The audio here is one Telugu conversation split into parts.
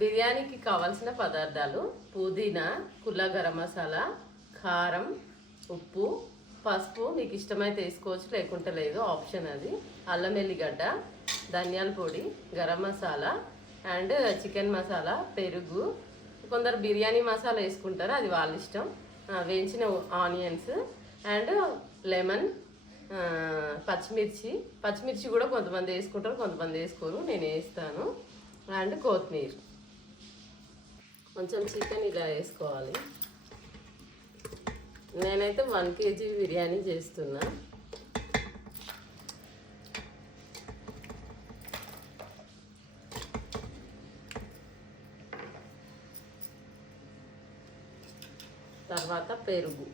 బిర్యానీకి కావాల్సిన పదార్థాలు: పుదీనా, కుల్ల గరం మసాలా, కారం, ఉప్పు, పసుపు మీకు ఇష్టమైతే వేసుకోవచ్చు, లేకుంటే లేదు, ఆప్షన్ అది. అల్లం వెల్లిగడ్డ, ధనియాల పొడి, గరం మసాలా అండ్ చికెన్ మసాలా, పెరుగు. కొందరు బిర్యానీ మసాలా వేసుకుంటారు, అది వాళ్ళ ఇష్టం. వేయించిన ఆనియన్స్ అండ్ లెమన్, పచ్చిమిర్చి కూడా కొంతమంది వేసుకుంటారు, కొంతమంది వేసుకోరు, నేను వేస్తాను. అండ్ కొత్తిమీర. కొంచెం చికెన్ ఇలా వేసుకోవాలి. నేనైతే 1 kg బిర్యానీ చేస్తున్నా. తర్వాత పెరుగు,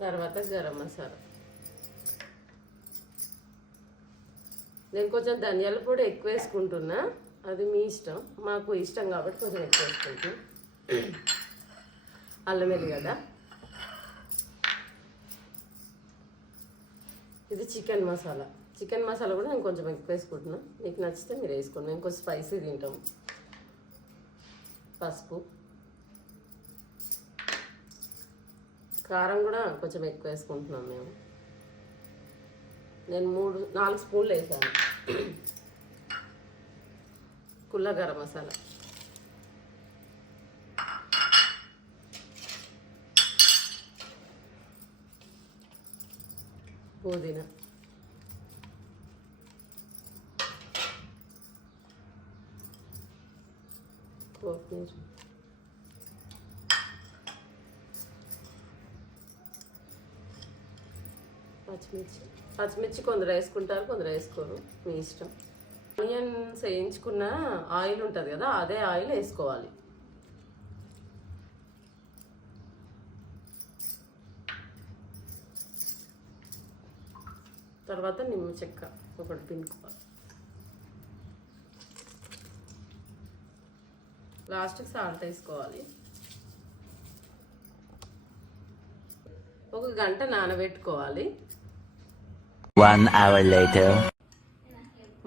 తర్వాత గరం మసాలా. నేను కొంచెం ధనియాల పొడి ఎక్కువ వేసుకుంటున్నా, అది మీ ఇష్టం. మాకు ఇష్టం కాబట్టి కొంచెం ఎక్కువ వేసుకుంటాం. అల్లం వెల్లిగడ్డ, ఇది చికెన్ మసాలా. చికెన్ మసాలా కూడా నేను కొంచెం ఎక్కువ వేసుకుంటున్నా, మీకు నచ్చితే మీరు వేసుకోండి. మేము కొంచెం స్పైసీ తింటాం. పసుపు, కారం కూడా కొంచెం ఎక్కువ వేసుకుంటున్నాం మేము. నేను 4 స్పూన్లు వేసాను. కుల్ల గరం మసాలా, పుదీనా, కొత్తిమీర, పచ్చిమిర్చి కొందరు వేసుకుంటారు, కొందరు వేసుకోరు, మీ ఇష్టం. ఆనియన్స్ వేయించుకున్న ఆయిల్ ఉంటుంది కదా, అదే ఆయిల్ వేసుకోవాలి. తర్వాత నిమ్మ చెక్క ఒకటి పిండుకోవాలి. లాస్ట్కి సాల్ట్ వేసుకోవాలి. 1 గంట నానబెట్టుకోవాలి. 1 hour later.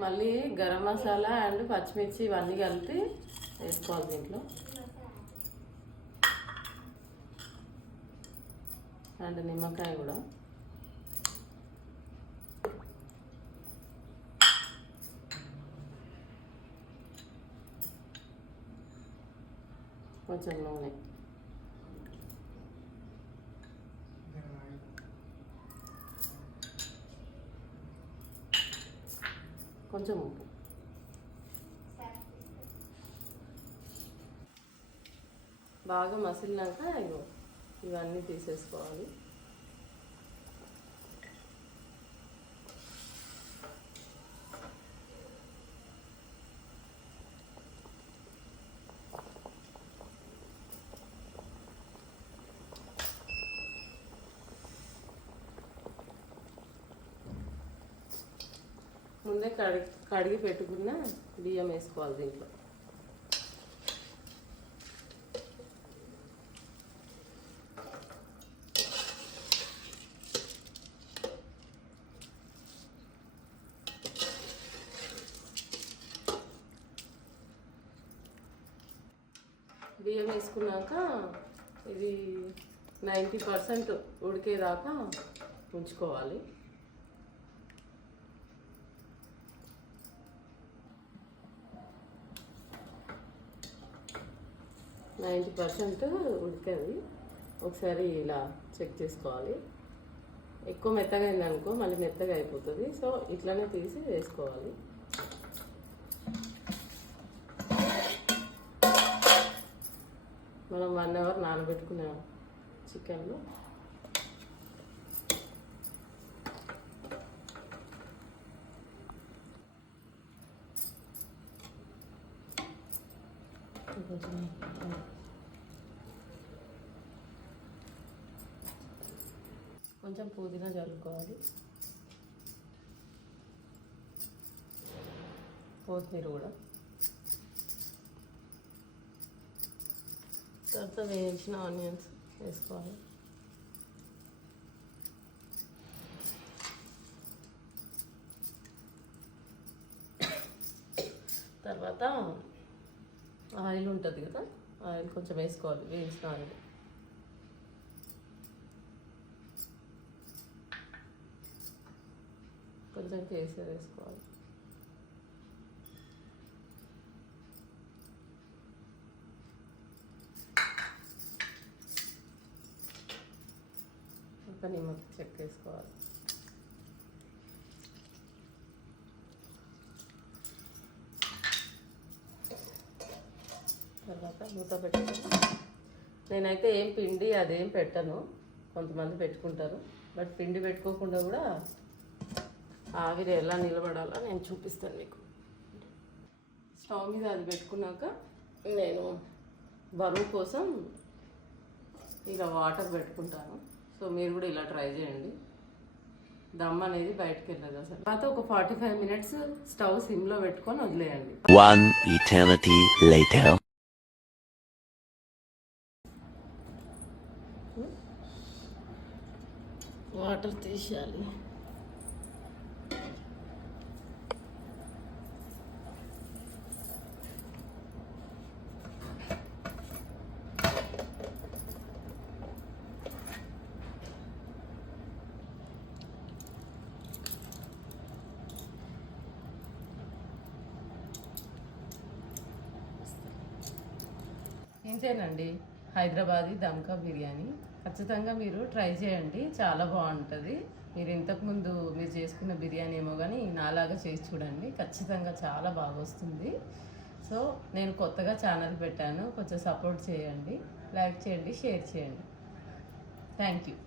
మళ్ళీ గరం మసాలా అండ్ పచ్చిమిర్చి ఇవన్నీ కలిపి వేసుకోవాలి దీంట్లో. అండ్ నిమ్మకాయ కూడా. కొంచెం నూనె, కొంచెం ఉప్పు. బాగా మసిలినాక ఇవన్నీ తీసేసుకోవాలి. ముందే కడిగి పెట్టుకున్న బియ్యం వేసుకోవాలి దీంట్లో. బియ్యం వేసుకున్నాక ఇది 90% ఉడికేదాకా ఉంచుకోవాలి. నైంటీ పర్సెంట్ ఉడికేది. ఒకసారి ఇలా చెక్ చేసుకోవాలి. ఎక్కువ మెత్తగా అయింది అనుకో మళ్ళీ మెత్తగా అయిపోతుంది. సో ఇట్లానే తీసి వేసుకోవాలి. మనం 1 hour నానబెట్టుకున్న చికెన్లో కొంచెం పుదీనా చల్లుకోవాలి. కొత్తిమీర కూడా. తర్వాత వేయించిన ఆనియన్స్ వేసుకోవాలి. తర్వాత ఆయిల్ ఉంటుంది కదా, ఆయిల్ కొంచెం వేసుకోవాలి, వేయించిన ఆయిల్. కొంచెం కేసరి వేసుకోవాలి. ఒక నిమ్మకి చెక్క వేసుకోవాలి. తర్వాత మూత పెట్టుకుంటాను. నేనైతే ఏం పిండి అదేం పెట్టను, కొంతమంది పెట్టుకుంటారు. బట్ పిండి పెట్టుకోకుండా కూడా ఆవిరి ఎలా నిలబడాలో నేను చూపిస్తాను మీకు. స్టవ్ మీద అది పెట్టుకున్నాక నేను బరువు కోసం ఇలా వాటర్ పెట్టుకుంటాను. సో మీరు కూడా ఇలా ట్రై చేయండి. దమ్ అనేది బయటకు వెళ్ళదు అసలు. తర్వాత ఒక 45 minutes స్టవ్ సిమ్లో పెట్టుకొని వదిలేయండి. One eternity later. వాటర్ తీసేయాలి. ఇంతేనండి హైదరాబాదీ దమ్కా బిర్యానీ. ఖచ్చితంగా మీరు ట్రై చేయండి, చాలా బాగుంటుంది. మీరు ఇంతకుముందు మీరు చేసుకున్న బిర్యానీ ఏమో కానీ నాలాగా చేసి చూడండి, ఖచ్చితంగా చాలా బాగా వస్తుంది. సో నేను కొత్తగా ఛానల్ పెట్టాను, కొంచెం సపోర్ట్ చేయండి, లైక్ చేయండి, షేర్ చేయండి. Thank you.